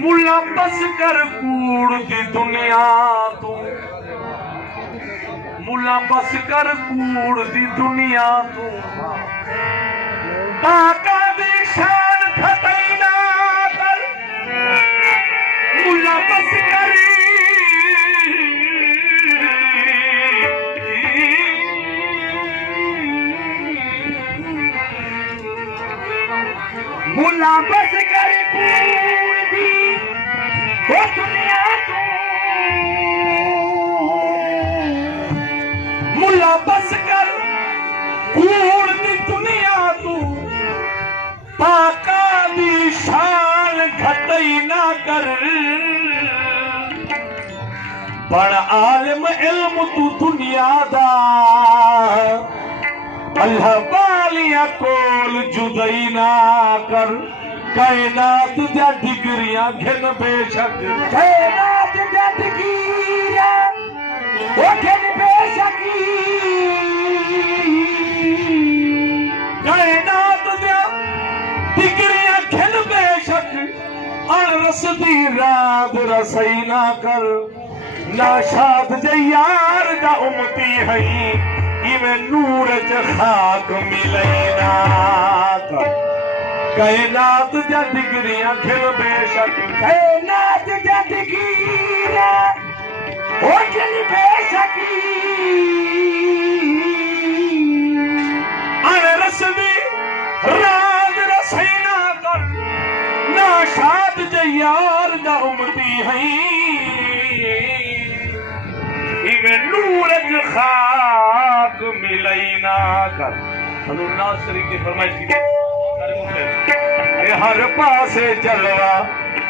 मुला बस कर कूड़ दी दुनिया तू, मुला बस कर कूड़ दी दुनिया तू, आका दी शान फतैना कर, मुला बस करी मुला बस कर कूड़ दी दुनिया तू, मुला बस कर कूड़ दी दुनिया तू, पाका दी शान घटई ना कर, बड़ आलिम इल्म तू दुनिया दा, अल्लाह वालिया कोल जुदई ना कर, कायनात जा डिग्रियां घिन बेशक, कायनात जा डिग्रियां वो घिन बेशक, कायनात जा डिग्रियां घिन बेशक, अण रसदी रात रसई ना कर, नाशाद जे यार जा उमती हई, इवें नूर च खाक मिलई ना कर, कायनात जा डिग्रियां घिन बेशक, कायनात जा डिग्रियां वो घिन बेशक, अण रसदी रात रसई ना कर, नाशाद जे यार जा उमती हई, इवें नूर च खाक मिलई ना कर। हज़रत नासरी की फरमाइश की हर पासे जलवा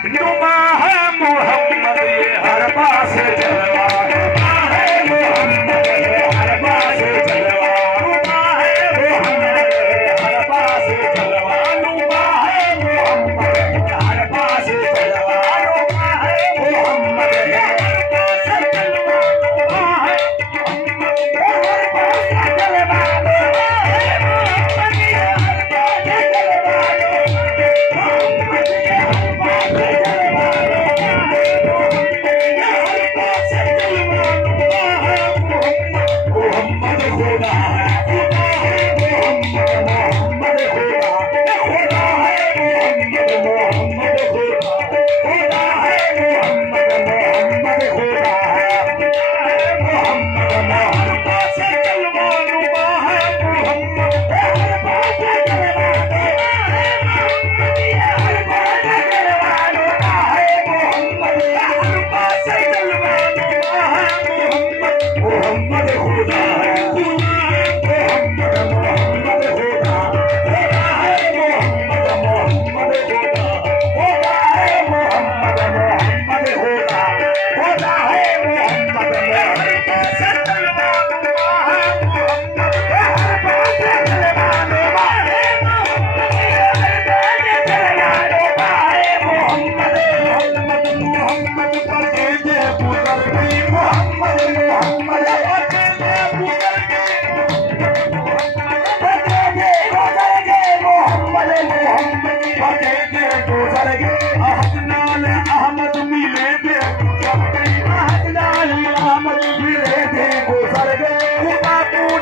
नुमा है मोहम्मद, ये हर पासे जलवा नुमा है मोहम्मद, हर पासे जलवा नुमा है मोहम्मद, हर पासे जलवा नुमा है मोहम्मद, हर पासे जलवा नुमा है मोहम्मद, हर पासे जलवा नुमा है मोहम्मद, हर पासे जलवा नुमा है मोहम्मद, हर पासे जलवा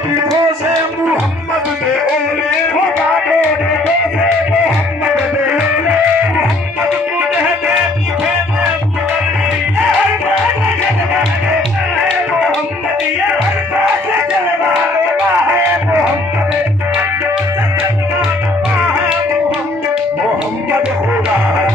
ॾिठो से मोहम्मद दे ओले ॾाढो ॾिठो से मोहम्मद दे ओले मोहम्मद मुंडे दे पुठे में गुज़री हर पासे जलवा देता है मोहम्मद ये हर पासे जलवा देता है मोहम्मद मोहम्मद खुदा है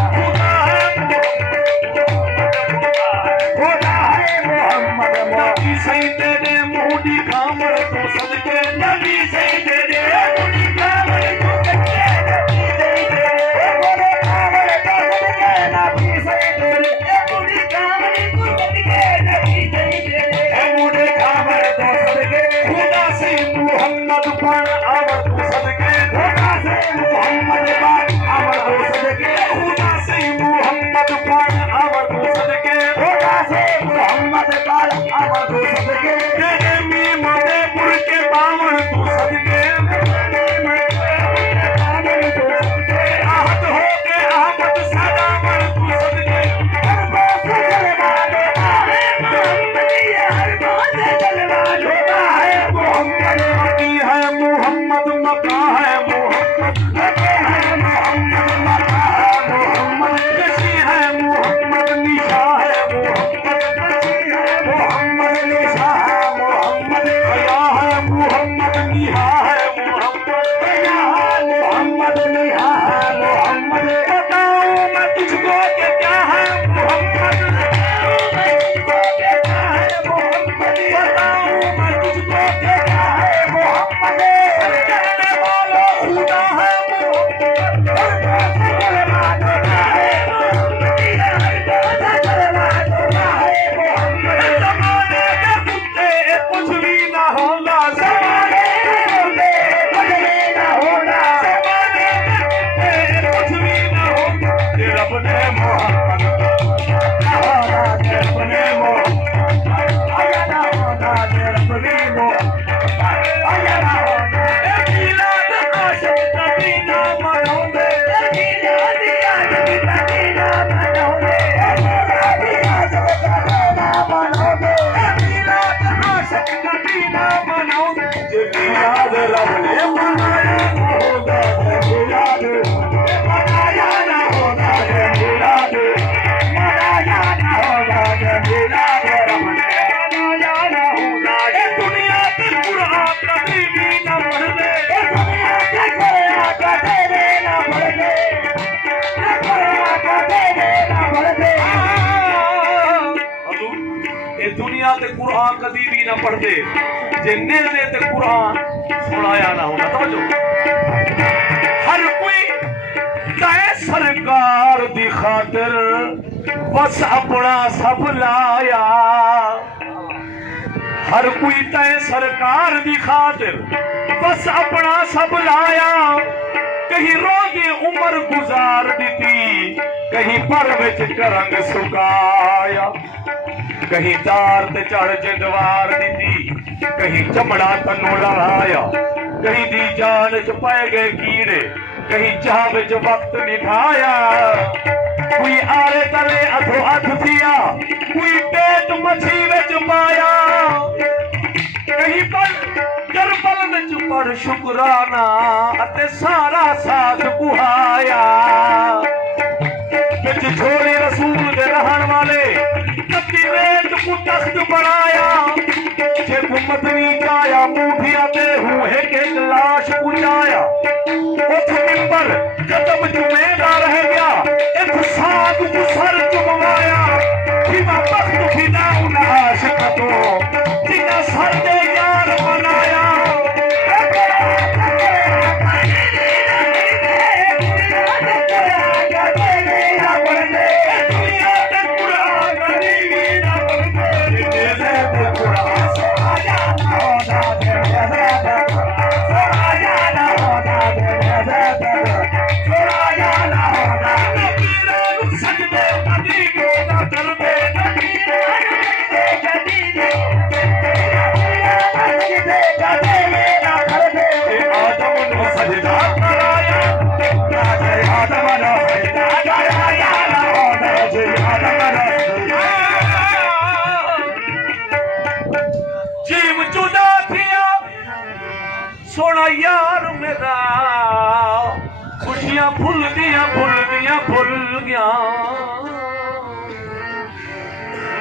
मोहम्मद नबी सही तेरे मुंडी कामड़ तो सदके नबी सही तेरे मुंडी कामड़ तो सदके नबी सही तेरे मुंडी कामड़ तो सदके नबी सही तेरे मुंडी कामड़ तो सदके नबी सही तेरे मुंडे कामड़ तो सदके खुदा से मोहम्मद पण आवर तो सदके खुदा से मोहम्मद पण आवर तो सदके खुदा से मोहम्मद पण आवर तो सदके खुदा से मोहम्मद पण आवर तो सदके तेरे मी मदे पुर के बावण तो सदके आहत हो के आहमद सदावर तो सदके हर पासे जलवा देता है मोहम्मद ये हर पासे जलवा देता है मोहम्मद मकी है मोहम्मद मका है मोहम्मद लगे है मोहम्मद मका है मोहम्मद कशी है मोहम्मद निशा है मोहम्मद कशी है मोहम्मद निशा है मोहम्मद कया है मोहम्मद निहा है मोहम्मद कया है मोहम्मद निहा है मोहम्मद बताओ मैं तुझको कि क्या है मोहम्मद बताओ मैं तुझको क्या है मोहम्मद बताओ मैं तुझको क्या है मोहम्मद करने वाला खुदा है मोहम्मद हर पासे जलवा देता है मोहम्मद ये हर पासे जलवा देता है मोहम्मद जमाने के कुत्ते कुछ भी ना होगा ज़माने के कुत्ते कुछ भी ना होगा जमाने के कुत्ते कुछ भी ना होगा ये रब ने मोहम्मद ना होगा रब ने मोहम्मद आया ना होगा रब ने आया ना होगा मिलाद आशिक कभी ना मनोगे मिलाद आशिक कभी ना मनोगे मिलाद आशिक कभी ना मनोगे मिलाद आशिक कभी ना मनोगे ये मिलाद रब ने मनाया ना होगा ये मिलाद मनाया ना होगा ये मिलाद मनाया ना होगा मिलाद रब ने मनाया ना होगा ये दुनिया के कुरान कभी भी ना पढ़ दे दुनिया के कोया कभी भी ना बढ़ दे कोया कभी भी ना बढ़ दे ये दुनिया ते कुरान कभी भी ना पढ़ दे जे नेड़े ते कुरान सुनाया ना होगा समझो हर कोई तय सरकार दी खातिर बस अपना सब लाया हर कोई तय सरकार दी खातिर बस अपना सब लाया कहीं रोगे उम्र गुजार दी कहीं पर विच करंग सुकाया कहीं तार ते चढ़ जिंदवार दी कहीं चमड़ा तन्नू लड़ाया कहीं दी जान च पाए गए कीड़े कहीं चाह विच वक्त निभाया कोई आले तले अधो अध थिया कोई पेट मछी विच पाया कहीं पर करबल विच पर शुकराना अते सारा साथ कुहाया विच छोड़ी रसूल दे रहन वाले कभी रेत को दस्त बनाया जे मदनी जाया मूठिया ते हूं एक एक लाश पुजाया उठ मिंबर कदम जुमेदा रह गया एक साग सर चुमवाया फिमा बख्त फिदा उन आशिक तो जिना सर दे यार बनाया सोना यार मेरा खुशियां भुल गया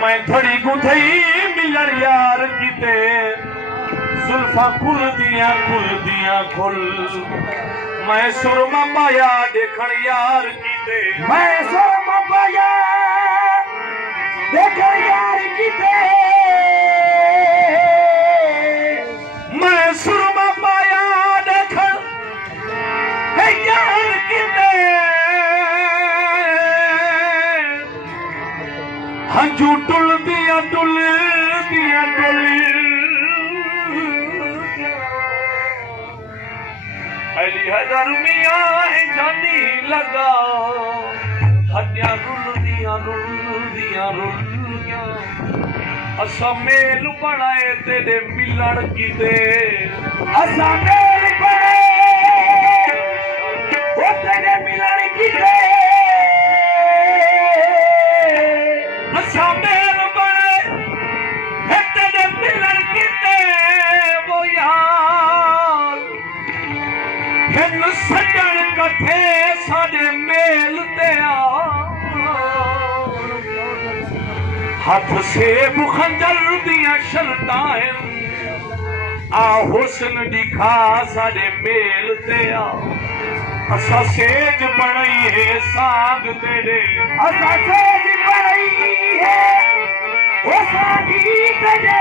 मैं थोड़ी गुथई मिलन यार किते जुल्फा खुल दिया खुल मैं सुरमा पाया देखण यार किते मैं सुरमा पाया देखण यार किते मैं सुरमा पाया देखण यार किते हंजू टुल दिया अली हजार मियाँ जानी लगा हड्डियां रुल दिया असा मेल बनाए तेरे मिलण किते असा मेल बनाए वो तेरे मिलण किते असा मेल बनाए तेरे मिलण किते वो यार हिन सजण कथे साडे मेल ते आ हाथ से मुखंजर दिया शर्तां आ हुस्न दिखा साडे मेल ते आ असा सेज बणई है साग तेरे असा सेज बणई है वो सागी तेरे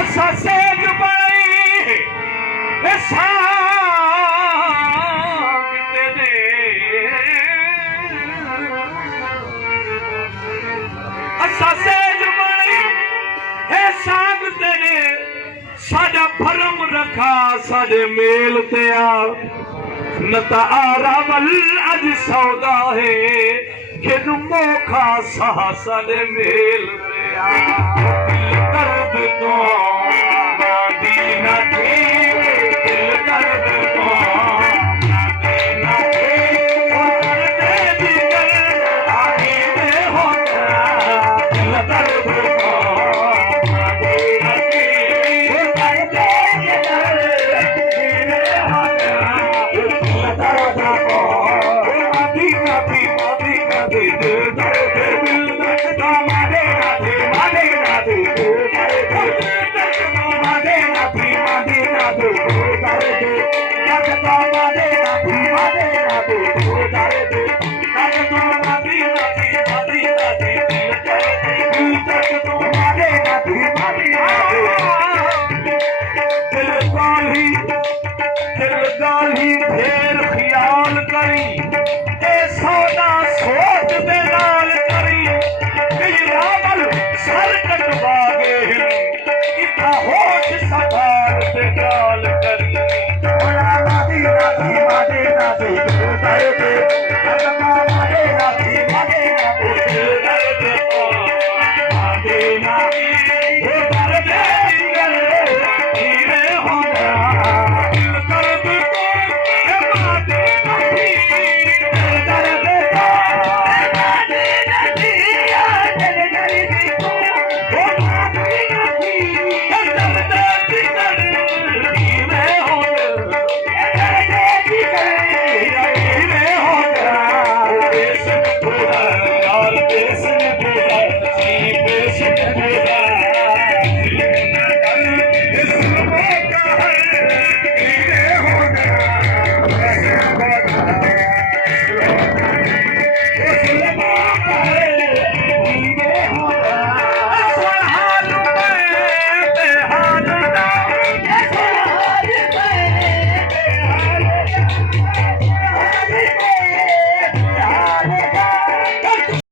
असा सेज बणई है साग तेरे असा सेज बणई है साग तेरे साडा भरम रखा साडे मेल ते आ न त आरावल अज सौदा है किन मोखा सा साडे मेल ते आ दिल दर्द तो मदीना थी दिल दर्द तो मदीना थी और दे दिल आगे दे होता दिल दर्द तो मदीना थी ढेर ख्याल करी ए सौदा सोच दे नाल करी रावल सर कटवा गए इतना होश संभाल ते गाल करी मदीना थी